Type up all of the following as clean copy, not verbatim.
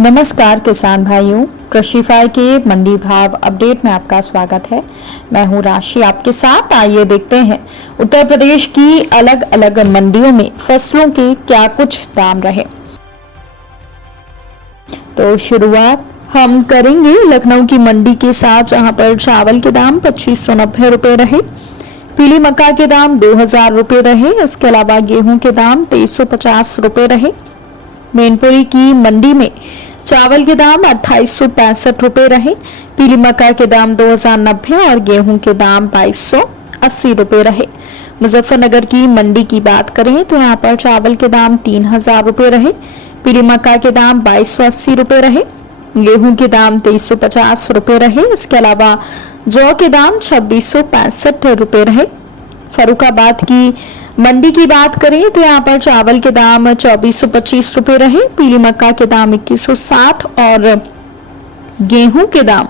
नमस्कार किसान भाइयों, कृषिफाई के मंडी भाव अपडेट में आपका स्वागत है। मैं हूं राशि आपके साथ। आइए देखते हैं उत्तर प्रदेश की अलग अलग मंडियों में फसलों के क्या कुछ दाम रहे। तो शुरुआत हम करेंगे लखनऊ की मंडी के साथ, जहां पर चावल के दाम 2590 रुपए रहे, पीली मक्का के दाम 2000 रुपए रहे। इसके अलावा गेहूं के दाम 2350 रुपए रहे। मैनपुरी की मंडी में चावल के दाम 2865 रुपए रहे, पीली मक्का के दाम 2090 और गेहूं के दाम 2280 रुपए रहे। मुजफ्फरनगर की मंडी की बात करें तो यहाँ पर चावल के दाम 3000 रुपए रहे, पीली मक्का के दाम 2280 रुपए रहे, गेहूं के दाम 2350 रुपए रहे। इसके अलावा जौ के दाम 2665 रुपए रहे। फरुखाबाद की मंडी की बात करें तो यहाँ पर चावल के दाम 2425 रुपए रहे, पीली मक्का के दाम 2160 और गेहूं के दाम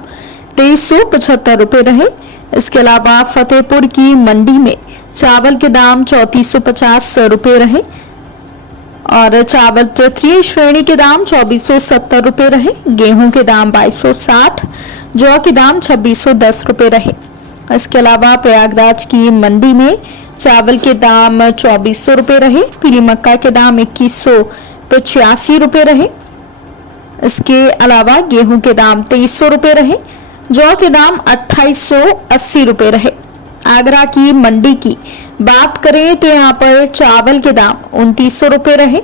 2375 रुपए रहे। इसके अलावा फतेहपुर की मंडी में चावल के दाम 3450 रुपए रहे और चावल तृतीय श्रेणी के दाम 2470 रुपए रहे, गेहूं के दाम 2260, जौ के दाम 2610 रुपए रहे। इसके अलावा प्रयागराज की मंडी में चावल के दाम 2400 रुपए रहे, पीली मक्का के दाम 2185 रुपए रहे। इसके अलावा गेहूं के दाम 2300 रुपए रहे, जौ के दाम 2880 रुपए रहे। आगरा की मंडी की बात करें तो यहाँ पर चावल के दाम 2900 रुपए रहे,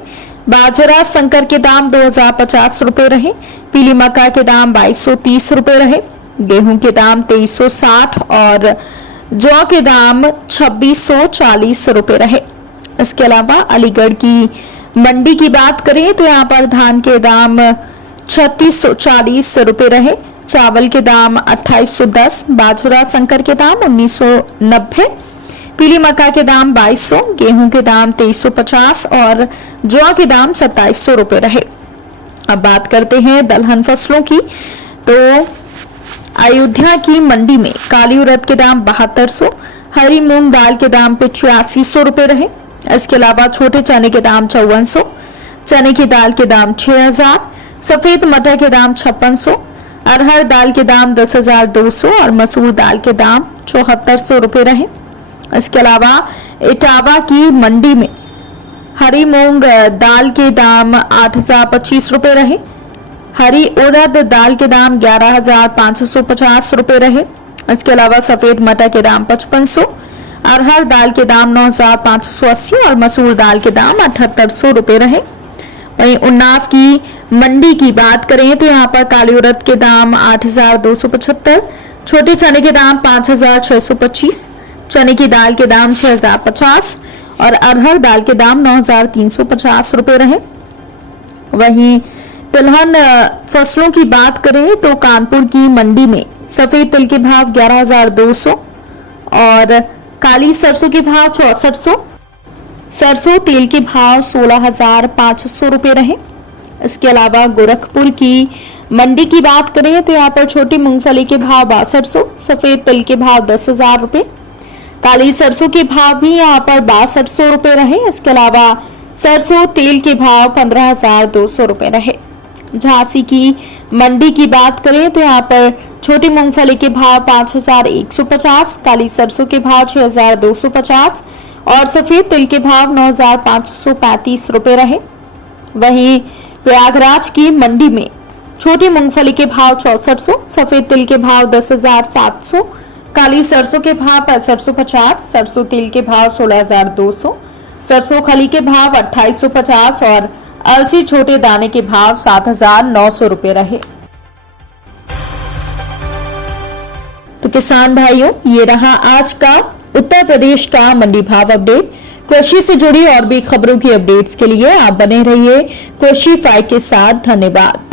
बाजरा संकर के दाम 2050 रुपए रहे, पीली मक्का के दाम 2230 रुपए रहे, गेहूं के दाम 2360 और जौ के दाम 2640 रुपए रहे। इसके अलावा अलीगढ़ की मंडी की बात करें तो यहाँ पर धान के दाम 3640 रुपए रहे, चावल के दाम 2810, बाजरा संकर के दाम 1990, पीली मक्का के दाम 2200, गेहूं के दाम 2350 और जौ के दाम 2700 रुपए रहे। अब बात करते हैं दलहन फसलों की। तो अयोध्या की मंडी में काली उड़द के दाम 7200, हरी मूंग दाल के दाम 8500 रुपए रहे। इसके अलावा छोटे चने के दाम 5400, चने की दाल के दाम 6000, सफेद मटर के दाम 5600, अरहर दाल के दाम 10200 और मसूर दाल के दाम 7400 रुपए रहे। इसके अलावा इटावा की मंडी में हरी मूंग दाल के दाम 8025 रुपए रहे, हरी उड़द दाल के दाम 11550 रुपए रहे। इसके अलावा सफेद मटर के दाम 5500, अरहर दाल के दाम 9580 और मसूर दाल के दाम 7800 रुपए रहे। वहीं उन्नाव की मंडी की बात करें तो यहाँ पर काली उड़द के दाम 8275, छोटे चने के दाम 5625, चने की दाल के दाम 6050 और अरहर दाल के दाम 9350 रुपए रहे। वहीं तिलहन फसलों की बात करें तो कानपुर की मंडी में सफेद तिल के भाव 11200 और काली सरसों के भाव 6400, सरसों तेल के भाव 16500 रुपए रहे। इसके अलावा गोरखपुर की मंडी की बात करें तो यहाँ पर छोटी मूंगफली के भाव 6200, सफेद तिल के भाव 10,000 रुपए, काली सरसों के भाव भी यहाँ पर 6200 रुपए रहे। इसके अलावा सरसों तेल के भाव 15,200 रुपए रहे। झांसी की मंडी की बात करें तो यहाँ पर छोटी मूंगफली के भाव 5150, काली सरसों के भाव 6250 और सफेद तिल के भाव 9535 रुपए रहे। वहीं प्रयागराज की मंडी में छोटी मूंगफली के भाव 6400, सफेद तिल के भाव 10,700, काली सरसों के भाव 6550, सरसों तेल के भाव 16,200, सरसों खली के भाव 2850 और अलसी छोटे दाने के भाव 7,900 रुपए रहे। तो किसान भाइयों, ये रहा आज का उत्तर प्रदेश का मंडी भाव अपडेट। कृषि से जुड़ी और भी खबरों की अपडेट्स के लिए आप बने रहिए कृषिफाई के साथ। धन्यवाद।